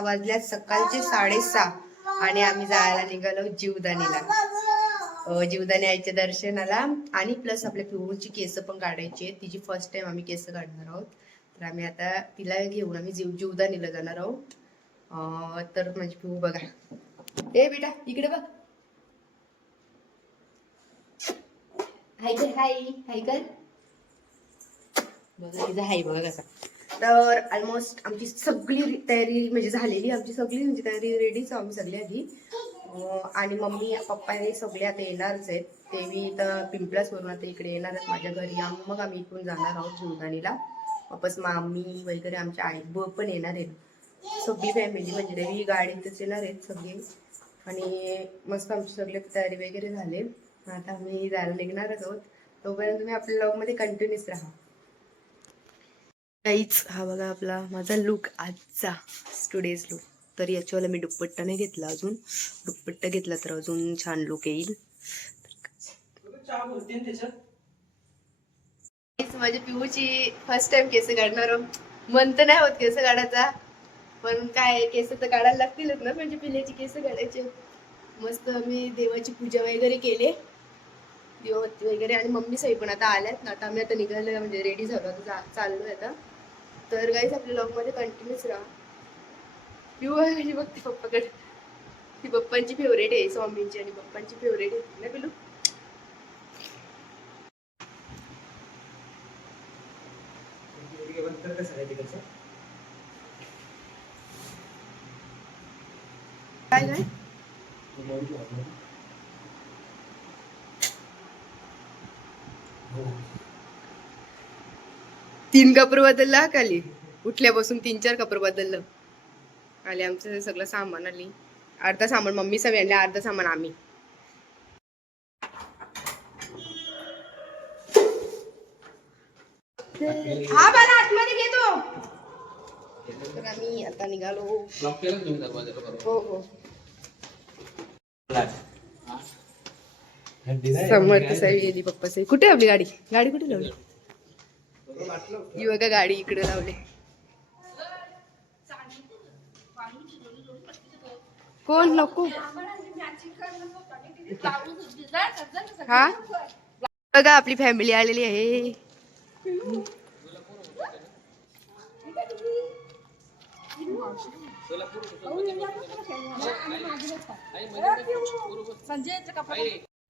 आता वाजल्यात सकाळचे साडेसहा. आणि आम्ही जायला निघालो जीवदानीला. जीवदानी आईच्या दर्शनाला. आणि प्लस आपल्या पिऊची केस पण काढायची आहेत. तिची फर्स्ट टाइम आम्ही केस काढणार आहोत. तर आम्ही आता तिला घेऊन आम्ही जीव जीवदानीला जाणार आहोत. तर माझी पिऊ बघा. ए बेटा इकडे बघ. हाय कर हाय. हाय कर. बघा तिचा हाय बघा कसा. तर ऑलमोस्ट आमची सगळी तयारी म्हणजे झालेली आमची सगळी म्हणजे तयारी रेडीच आम्ही सगळी आधी. आणि मम्मी पप्पा हे सगळे आता येणारच आहेत. ते मी इथं पिंपळासवरून आता इकडे येणार आहेत माझ्या घरी. आम- मग आम्ही इथून जाणार आहोत जीवदानीला. वापस मामी वगैरे आमच्या आई ब पण येणार आहेत. सगळी फॅमिली म्हणजे रवी गाडीतच येणार आहेत सगळे. आणि मस्त आमची सगळे तयारी वगैरे झाले. आता आम्ही जायला निघणारच आहोत. तोपर्यंत तुम्ही आपल्या ब्लॉगमध्ये कंटिन्यूच राहा. काहीच हा बघा आपला माझा लुक आजचा टुडेज लुक तर याच्यावाला मी दुप्पट्टा नाही घेतला अजून. दुप्पट्टा घेतला तर अजून छान लुक येईल. माझ्या पिऊची फर्स्ट टाइम केस काढणार मन तर नाही होत केस काढायचा. पण काय केस तर काढायला लागतीलच ना म्हणजे पिल्याची केस काढायचे. मस्त मी देवाची पूजा वगैरे केले. दिवाबत्ती वगैरे. आणि मम्मी सही पण आता आल्यात ना आता आम्ही आता निघायला म्हणजे रेडी झालो आता चाललो चाललोय आता. तर गाईच आपल्या लॉकमध्ये कंटिन्यूच राहा. पिऊ आहे माझी बघते पप्पाकडे. ती पप्पांची फेवरेट आहे स्वामींची आणि पप्पांची फेवरेट आहे. ना पिलू काय काय? तीन कपर बदलला खाली. उठल्यापासून तीन चार कपर बदललं. आले आमचं हे सगळं सामान आली. अर्धा सामान मम्मी सगळी आणले अर्धा सामान आम्ही. हा मला आतमध्ये घेतो तर आम्ही आता निघालो. हो हो. समर्थ साहेब गेली पप्पा साहेब कुठे आपली गाडी? गाडी कुठे लावली? ही बघा गाडी इकडे लावली. कोण नको? हा? बघा आपली फॅमिली आलेली आहे.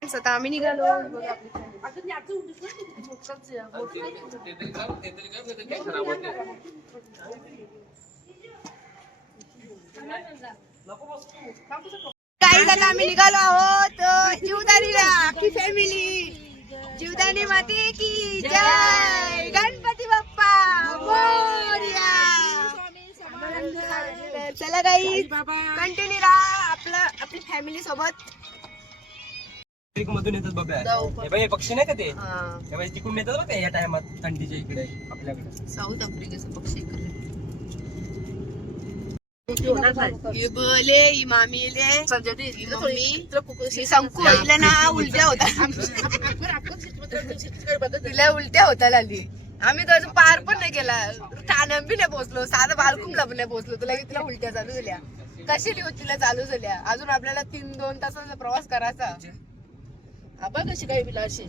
आता आम्ही निघालो बघा आपली family. ते तरी का ते तरी का ते तरी काय खराब होत. नाही. काही झालं आम्ही निघालो आहोत जीवदानीला आपली फॅमिली जीवदानी माते की जय. गणपती बाप्पा मोरया. चला काही कंटिन्यू राहा आपलं आपली फॅमिली सोबत. मधून येतात बघा हे बाई हे पक्षी नाही का ते? हा, हे बाई तिकडून येतात बघा या टायमात थंडीच्या इकडे आपल्याकडे. साऊथ आफ्रिकेचा पक्षी इकडे. ये बोले ही मामी ले. ही मम्मी ही संकू हिला ना उलट्या होता. तिला उलट्या होता लागली आम्ही तर अजून पार पण नाही केला. ठाण्यात बी नाही पोहोचलो. साधं बालकुंडला पण नाही पोहोचलो. तुला की तिला उलट्या चालू झाल्या. कशी लिहू तिला चालू झाल्या? अजून आपल्याला तीन दोन तासाचा प्रवास करायचा. आपण कशी काय बिला अशी.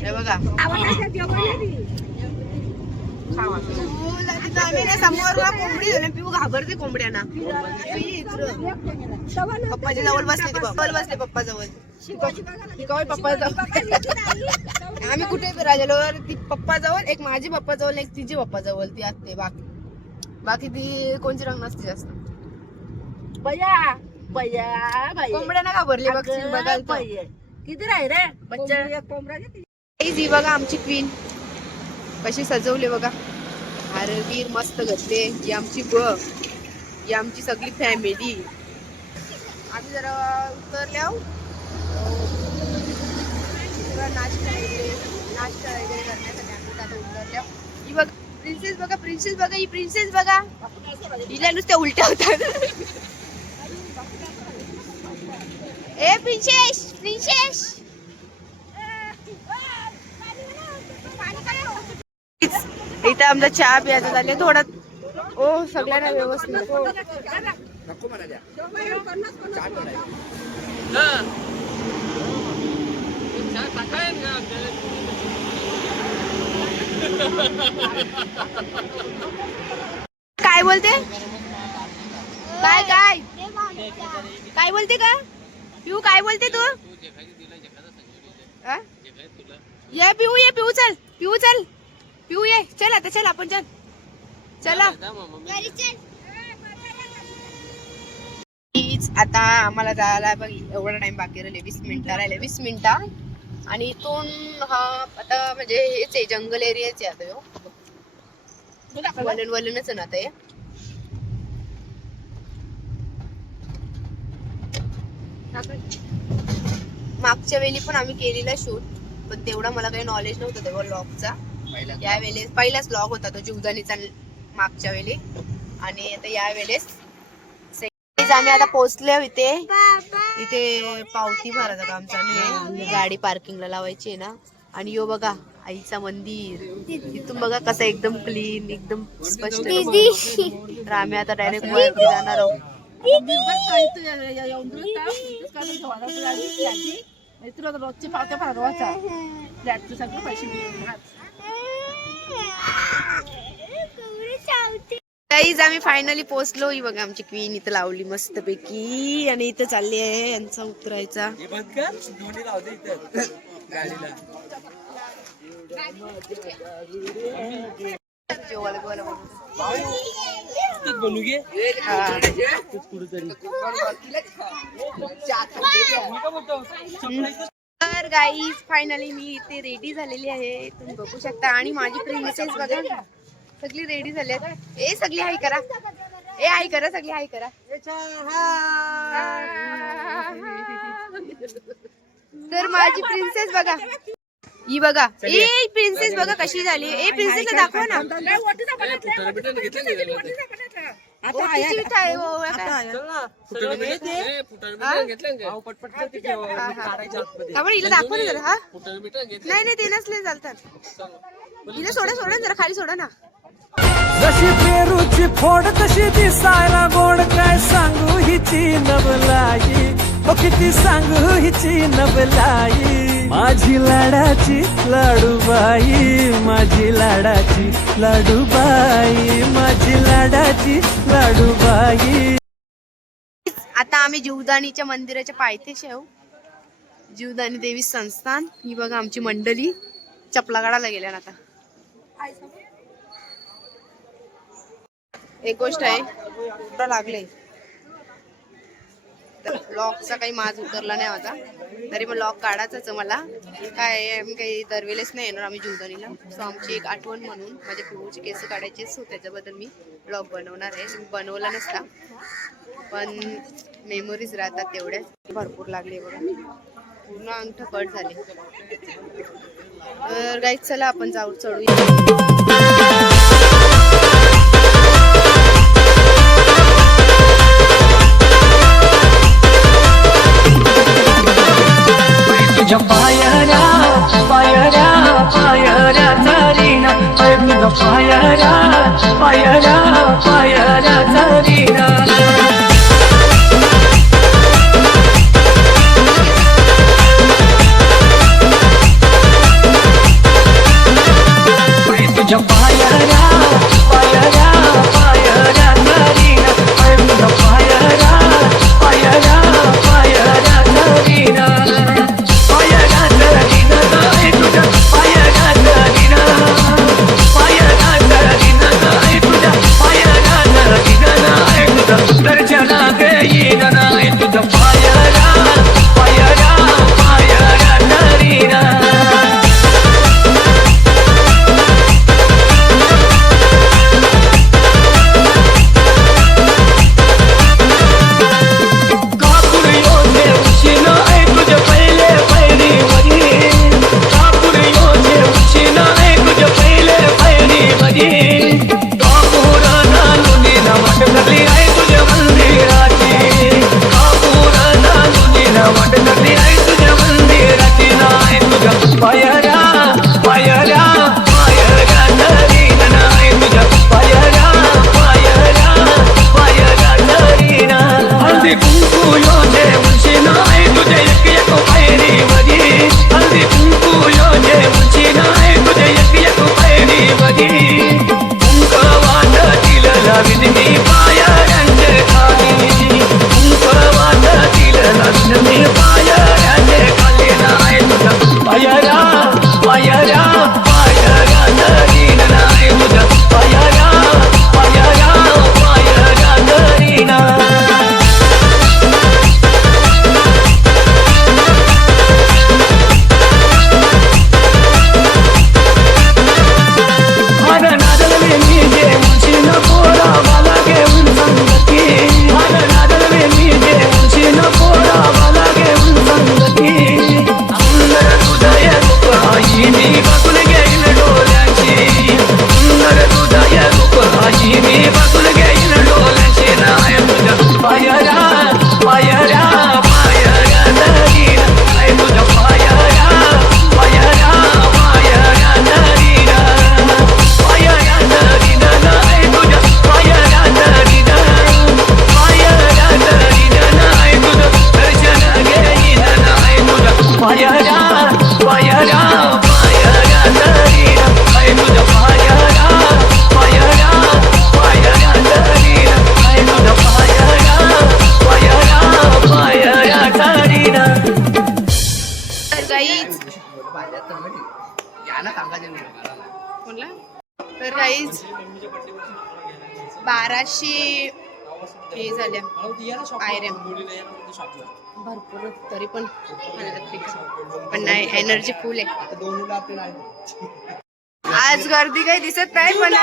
हे बघा आम्ही नाही समोर कोंबडी पिऊ घाबरते कोंबड्यांना पप्पाच्या जवळ बसले ते जवळ बसले पप्पा जवळ. शिकवाय पप्पा जवळ. आम्ही कुठे फिरायलो ती पप्पा जवळ एक माझी पप्पा जवळ एक तिची पप्पा जवळ ती असते बाकी. बाकी ती कोणची रंग नसते जास्त. बया बया बाई. कोंबड्यांना घाबरले बघ बघाल तर. किती राही रे? बच्चा. कोंबडा Guys, बघा आमची क्वीन कशी सजवले बघा. हारवीर मस्त घातले. ही आमची ब. ही आमची सगळी फॅमिली आम्ही जरा उतरल्या नाश्ता वगैरे नाश्ता वगैरे करण्यासाठी आम्ही आता उतरल्या ही बघ प्रिन्सेस बघा प्रिन्सेस बघा ही प्रिन्सेस बघा. हिला नुसत्या उलट्या होतात. ए प्रिन्सेस प्रिन्सेस इथं आमचा चहा प्यायचा झाले थोडा ओ सगळ्यांना व्यवस्थित. हा. काय बोलते? काय काय? काय बोलते का पिऊ काय बोलते तू? ये पिऊ ये पिऊ चल. पिऊ चल. पिऊ ये. चल आता चल आपण चल. चला. प्लीज आता आम्हाला जायला बघ एवढा टाइम बाकी राहिले वीस मिनिटं राहिले वीस मिनिटं. आणि इथून हा आता म्हणजे हेच आहे जंगल एरियाच आहे आता वलन वलनच आहे ना आता मागच्या वेळी पण आम्ही केलेला शूट पण तेवढा मला काही नॉलेज नव्हतं तेव्हा लॉगचा या वेळेस पहिलाच लॉग होता तो जीवदानीचा मागच्या वेळी. आणि आता या वेळेस आम्ही आता पोहोचले इथे. इथे पावती भरायचं काम चालू आहे. गाडी पार्किंगला लावायची आहे ना. आणि यो बघा आईचा मंदिर. इथून बघा कसं एकदम क्लीन एकदम स्पष्ट. तर आम्ही आता डायरेक्ट जाणार आहोत. रोजचे पावत्या भरवायचा फ्लॅटचे सगळे पैसे आम्ही फायनली पोहोचलो. ही बघा आमची क्वीन इथं लावली मस्त पैकी आणि इथं चालली आहे यांचा उतरायचा. गाडीला. तर गाईज फायनली मी इथे रेडी झालेली आहे. तुम्ही बघू शकता. आणि माझी प्रिन्सेस बघा. सगळी रेडी झाली आहे ए सगळी हाय करा. ए हाय करा सगळी हाय करा. तर माझी प्रिन्सेस बघा. ही बघा. ए प्रिन्सेस बघा कशी झाली. ए प्रिन्सेसला दाखवा ना. ओटीची मिठाई हो, ना हिला दाखवा जरा हा. नाही नाही ते नसले चालतात. हिला सोडा सोडा जरा खाली सोडा ना. जशी पेरूची फोड तशी दिसायला गोड. काय सांगू हिची नवलाई ओ किती सांगू हिची नवलाई माझी लाडाची लाडूबाई माझी लाडाची लाडूबाई माझी लाडाची लाडूबाई. आता आम्ही जीवदानीच्या मंदिराच्या पायथ्याशी आहो जीवदानी देवी संस्थान ही बघा आमची मंडळी चपला काढायला गेल्या आता. एक गोष्ट आहे लागले? तर लॉकचा काही माज उतरला नाही होता तरी मग लॉक काढायचाच मला. काय आम्ही काही दरवेळेस नाही येणार आम्ही जीवदानीला सो आमची एक आठवण म्हणून माझ्या पिऊची केस काढायचेच सो त्याच्याबद्दल मी लॉक बनवणार आहे. बनवला नसता पण मेमोरीज राहतात तेवढ्याच भरपूर लागले बघा. पूर्ण अंगठ कट झाले. तर गाईच चला आपण जाऊ चढूया. तुझ्या पायऱ्या पायऱ्या पायऱ्या चालीना. तुझ्या पायऱ्या पायऱ्या भरपूर तरी पण पण नाही एनर्जी फुल आहे. आज गर्दी काही दिसत नाही पण?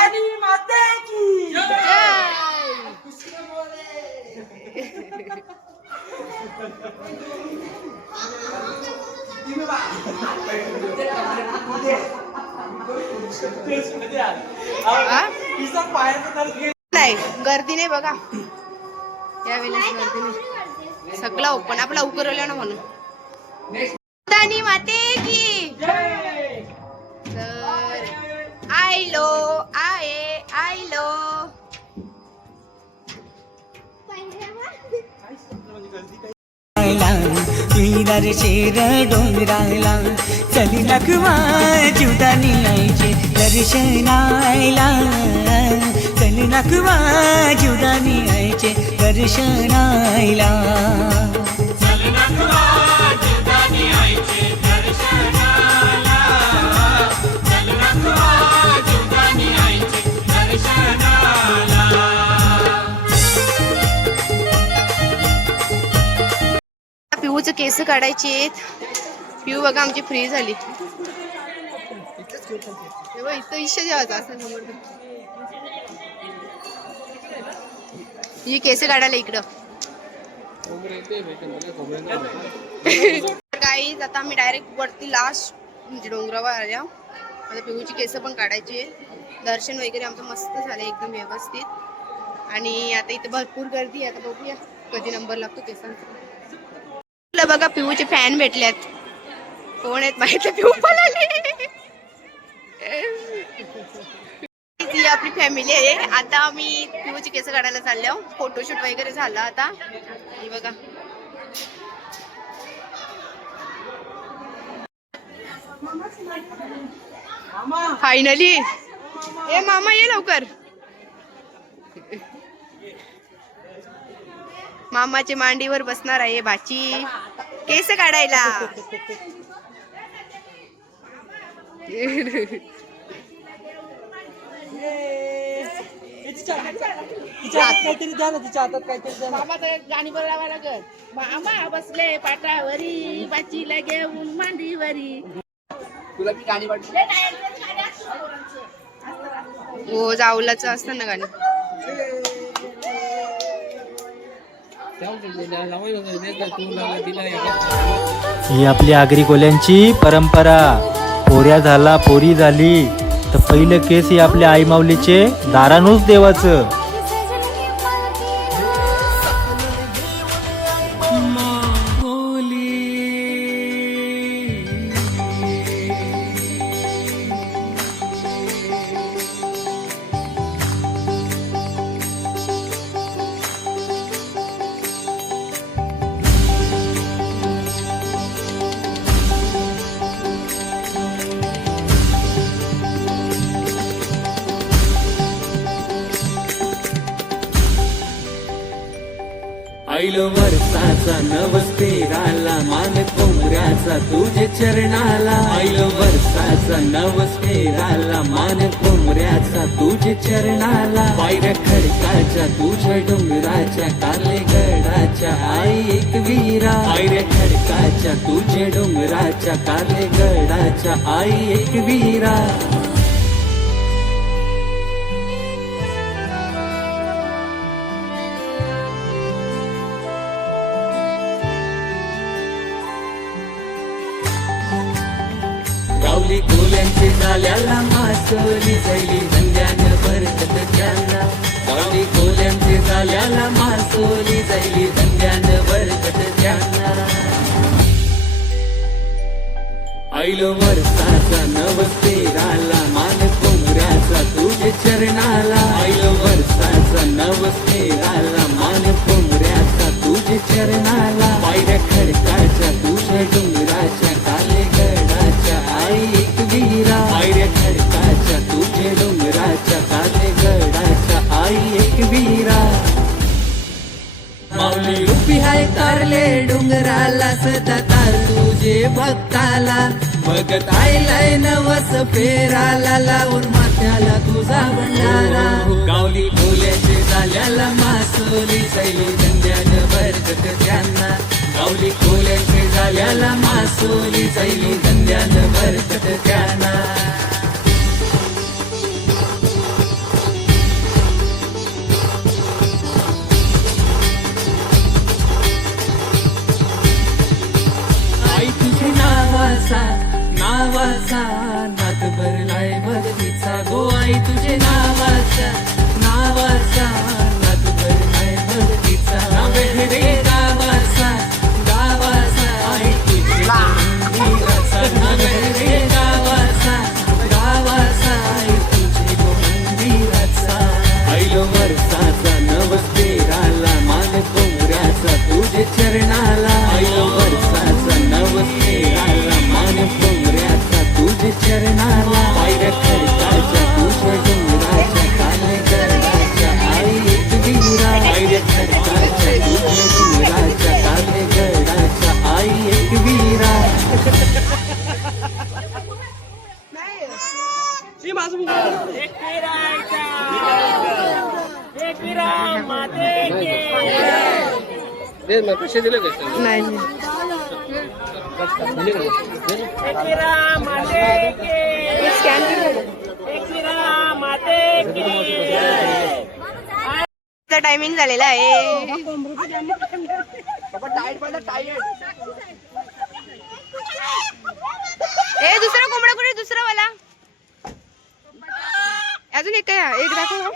नाही गर्दी नाही बघा यावेळेस गर्दी नाही सगळं ओपन आपला उकरवलं ना म्हणून. दानी माते की. तर आयलो आये आयलो. विदार शेर डोंगराला चली लखवा जुदानी आईचे दर्शनायला चली लखवा जुदानी आईचे दर्शनायला. पिऊचं केस काढायची आहेत. पिऊ बघा आमची फ्री झाली. इथं इशा जेवायचा असं ही केस काढायला इकडं? काहीच आता आम्ही डायरेक्ट वरती लास्ट म्हणजे डोंगरावर आल्या. आता पिऊची केस पण काढायची आहे दर्शन वगैरे आमचं मस्त झालं एकदम व्यवस्थित. आणि आता इथे भरपूर गर्दी आहे. आता बघूया कधी नंबर लागतो केसांचा. बघा पिऊचे फॅन भेटल्यात कोण आहेत माहिती पिऊ पण आले. ती आपली फॅमिली आहे. आता आम्ही पिऊची केस काढायला चाललो. फोटोशूट वगैरे झालं आता. बघा. फायनली ए मामा ये लवकर. मामाच्या मांडीवर बसणार आहे भाची. केस काढायला. तिच्या हातात काहीतरी द्या ना तिच्या हातात काहीतरी द्या ना. मामाचं एक गाणी बोलावं लागत मामा बसले पाटावरी बाचीला घेऊन मांडीवरी. तुला मी गाणी वाटली हो जाऊलाच असतं ना गाणं. ही आपली आगरी कोल्यांची परंपरा. पोऱ्या झाला पोरी झाली. तर पहिलं केस हे आपल्या आई माऊलीचे दारानूच देवाचं. ऐल वर्षाचा नवस्तेराला मान कोंबऱ्याचा तुझे चरणाला. ऐल वर्षाचा नवस्तेराला मान कोंबऱ्याचा तुझे चरणाला. पायऱ्या खडकाच्या तुझ्या डोंगराच्या काले गडाच्या आई एक वीरा. पायऱ्या खडकाच्या तुझ्या डोंगराच्या काले गडाच्या आई एक वीरा. झाल्याला सैली जैली धंद्यानं बरकत त्यांना गावली कोल्यांचे झाल्याला मासोली सैली धंद्यानं बरकत त्यांना ऐलो वर्षाचा नवस फेराला मान कोंबऱ्याचा तुझे चरणाला. ऐलो वर्षाचा नवस फेराला मान कोंबऱ्याचा तुझे चरणाला. पायऱ्या खडकाच्या तू माऊली हाय तारले डोंगराला सदा तार तुझे भक्ताला. भगत आयलाय नवस फेराला लावून माथ्याला तुझा भंडारा. गावली बोल्याचे झाल्याला मासोली सैली धंद्यान बरकत त्यांना. गावली खोल्यांचे झाल्याला मासोली सैली धंद्यान बरकत त्यांना. दे पैसे दिले का? नाही स्कॅन टायमिंग झालेला आहे. ए दुसरा कोंबडा कुठे दुसरा वाला. अजून एक आहे. एक दाखव.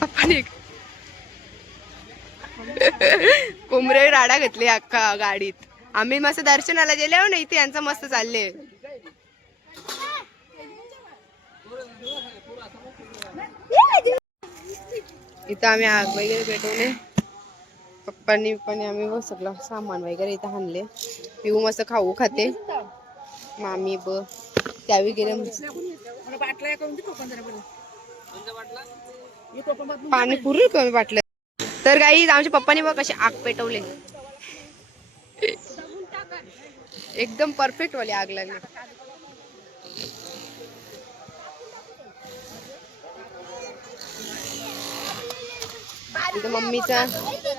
पप्पाने राडा घेतले अख्खा गाडीत. आम्ही मस्त दर्शनाला गेलो हो ना इथे यांचं मस्त चालले इथं आम्ही आग वगैरे पेटवले. पप्पांनी पण आम्ही व सगळं सामान वगैरे इथं आणले. पिऊ मस्त खाऊ खाते. मामी ब गावी गेले पाणी पुरेल कमी वाटलं तर गाई आमच्या पप्पानी बघ कसे आग पेटवले. एकदम परफेक्ट वाली आग लागली. इथं मम्मीचा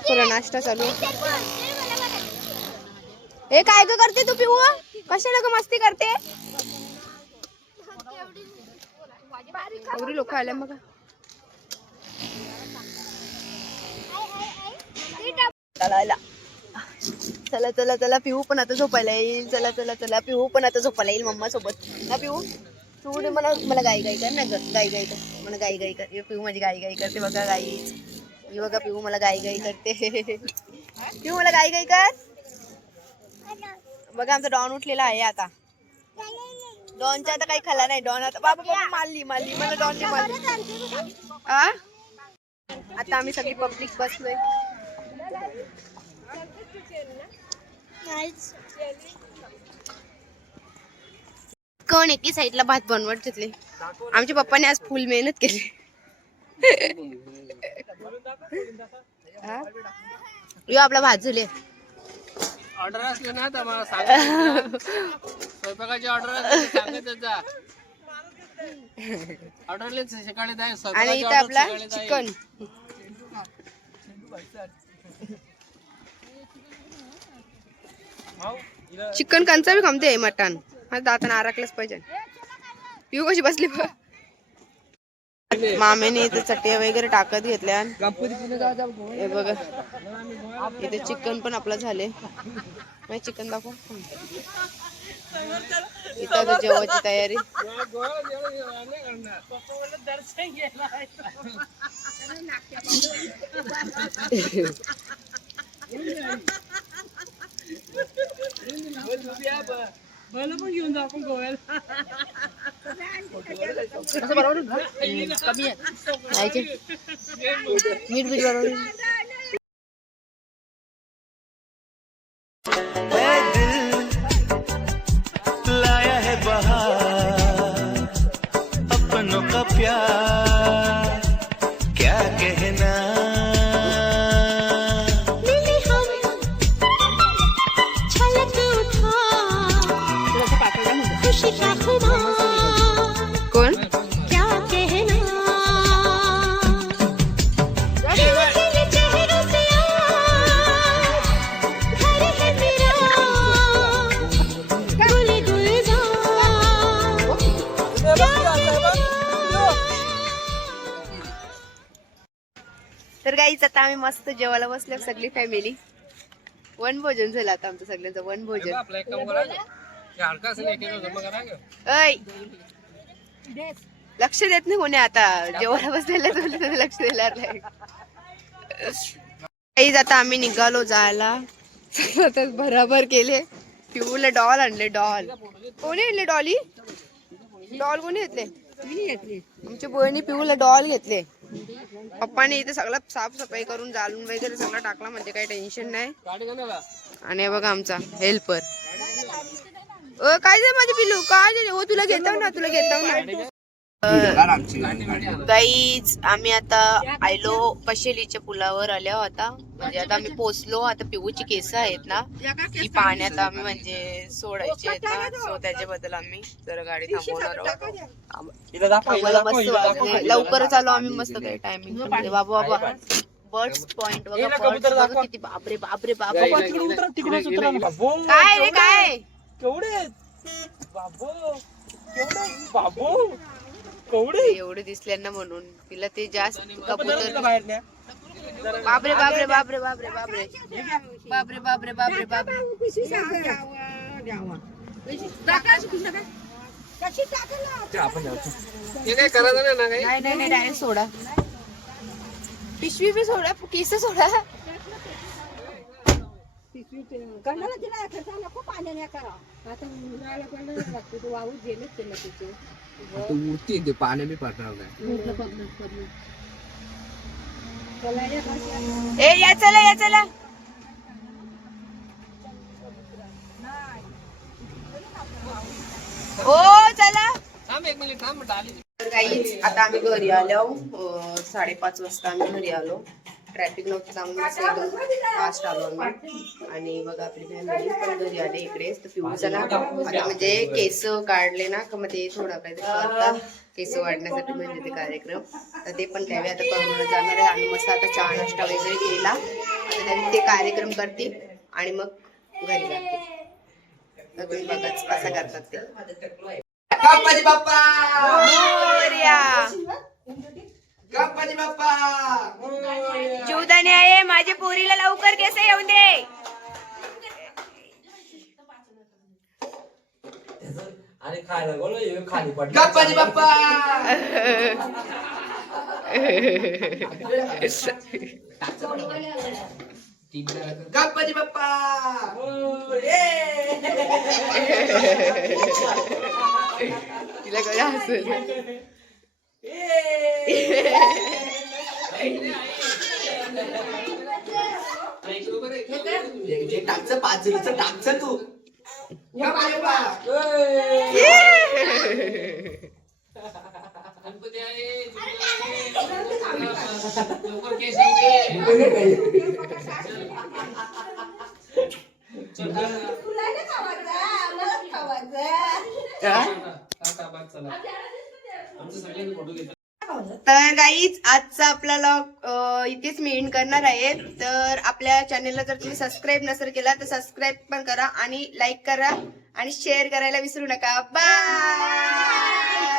थोडा नाश्ता चालू. हे काय ग करते तू पिऊ? कशाला ग मस्ती करते? एवढी लोक आल्या मग. चला चला चला पिऊ पण आता झोपायला येईल. चला चला चला पिऊ पण आता झोपायला येईल मम्मा सोबत ना पिऊ तू मला मला गाई गाई कर ना गाई गाई कर. मला गाई गाई कर. पिऊ माझी गाई गाई करते बघा गाई. ही बघा पिऊ मला गाई गाई करते. पिऊ मला गाई गाई कर. बघा आमचा डॉन उठलेला आहे आता. डॉनचा आता काही खाला नाही. डॉन आता बाबा बाबा मारली मारली मला डॉनने मारली आ? आता आम्ही सगळी पब्लिक बसलोय. कोण एकी साईडला भात बनवत घेतले? आमच्या पप्पाने आज फुल मेहनत केली. हा? यो आपला भात झुले ऑर्डर असले ना तर मला सांगा. स्वयंपाकाची ऑर्डर सकाळी आणि इथं आपला. चिकन चिकन कंचा बी खामते मटण. हा दाताना आराकलंच पाहिजे. पिऊ कशी बसली बघ. मामेने इथे चटया वगैरे टाकत घेतल्या. हे बघा. इथे चिकन पण आपलं झाले. चिकन दाखव. इथं आता जेवायची तयारी असं बरोबर आहे ना? कमी आहे खायचे. मीठ बीठ बरोबर आम्ही मस्त जेवायला बसलो सगळी फॅमिली वन भोजन झालं आता आमचं सगळ्यांचं वन भोजन. ऐ! लक्ष देत नाही कोणी आता. जेवायला बसलेले लक्ष दिलं नाही काहीच आता आम्ही निघालो जायला. सतत भराभर केले. पिऊला डॉल आणले डॉल कोणी आणले डॉली डॉल कोणी घेतले? आमच्या बहिणी पिऊला डॉल घेतले. पप्पाने इथे सगळं साफसफाई करून जाळून वगैरे सगळं टाकला म्हणजे काही टेन्शन नाही. आणि बघा आमचा हेल्पर अ काय माझे पिलू काय हो तुला घेताव ना तुला घेताव ना. गाईज आम्ही आता आयलो पशेलीच्या पुलावर आल्या आता. म्हणजे आता आम्ही पोचलो आता पिऊची केस आहेत ना ती पाण्यात आम्ही म्हणजे सोडायची आहेत ना. सो त्याच्याबद्दल आम्ही जरा गाडी थांबवणार आहोत. मस्त लवकरच आलो आम्ही मस्त काही टायमिंग बाबा बाबा बर्ड्स पॉइंट बघा दाखव. किती बापरे बापरे बाबा, काय रे काय? केवढे बाबो केवढे बाबो. एवढे दिसल्यांना म्हणून. तिला ते जास्त कबूतर बापरे बापरे बापरे बापरे बापरे. बापरे बापरे बापरे बापरे. हे काय करायचं नाही ना काही? नाही नाही नाही डायरेक्ट सोडा. पिशवी बी सोडा केस सोडा. मूर्ती ते पाणी बी पडणार नाही. ए या चला या चला. ओ चला. थांब एक मिनिट थांब डाली. तर काहीच आता आम्ही घरी आलो. अं, साडेपाच वाजता आम्ही घरी आलो. ट्रॅफिक नव्हतं त्यामुळे असं एकदम फास्ट आलो आम्ही. आणि बघा आपली फॅमिली पण घरी आले इकडेच तर पिऊचा ना आता म्हणजे केस काढले ना का मग ते थोडा काहीतरी करतात केस वाढण्यासाठी म्हणजे ते कार्यक्रम. तर ते पण त्यावेळी आता करून जाणार आहे. आम्ही मस्त आता चहा नाश्ता वगैरे केला. आता त्यांनी ते कार्यक्रम करतील. आणि मग घरी जातील. तर तुम्ही बघाच कसा करतात ते. बाप्पा! मोरया. गणपती बाप्पा! जीवदानी आहे माझ्या पोरीला लवकर केस येऊन दे. आणि खायला बोलो खाली गणपती बाप्पा! गणपती बाप्पा! तिला काय हसेल जे टाकचं पाचरीच टाकचं तू आमचं सगळ्यांनी फोटो घेतात तर गाईज आजचा आपला लॉग इथेच मी एंड करणार आहे. तर आपल्या चॅनेलला जर तुम्ही सबस्क्राईब नसेल केला तर सबस्क्राईब पण करा आणि लाईक करा आणि शेअर करायला विसरू नका. बाय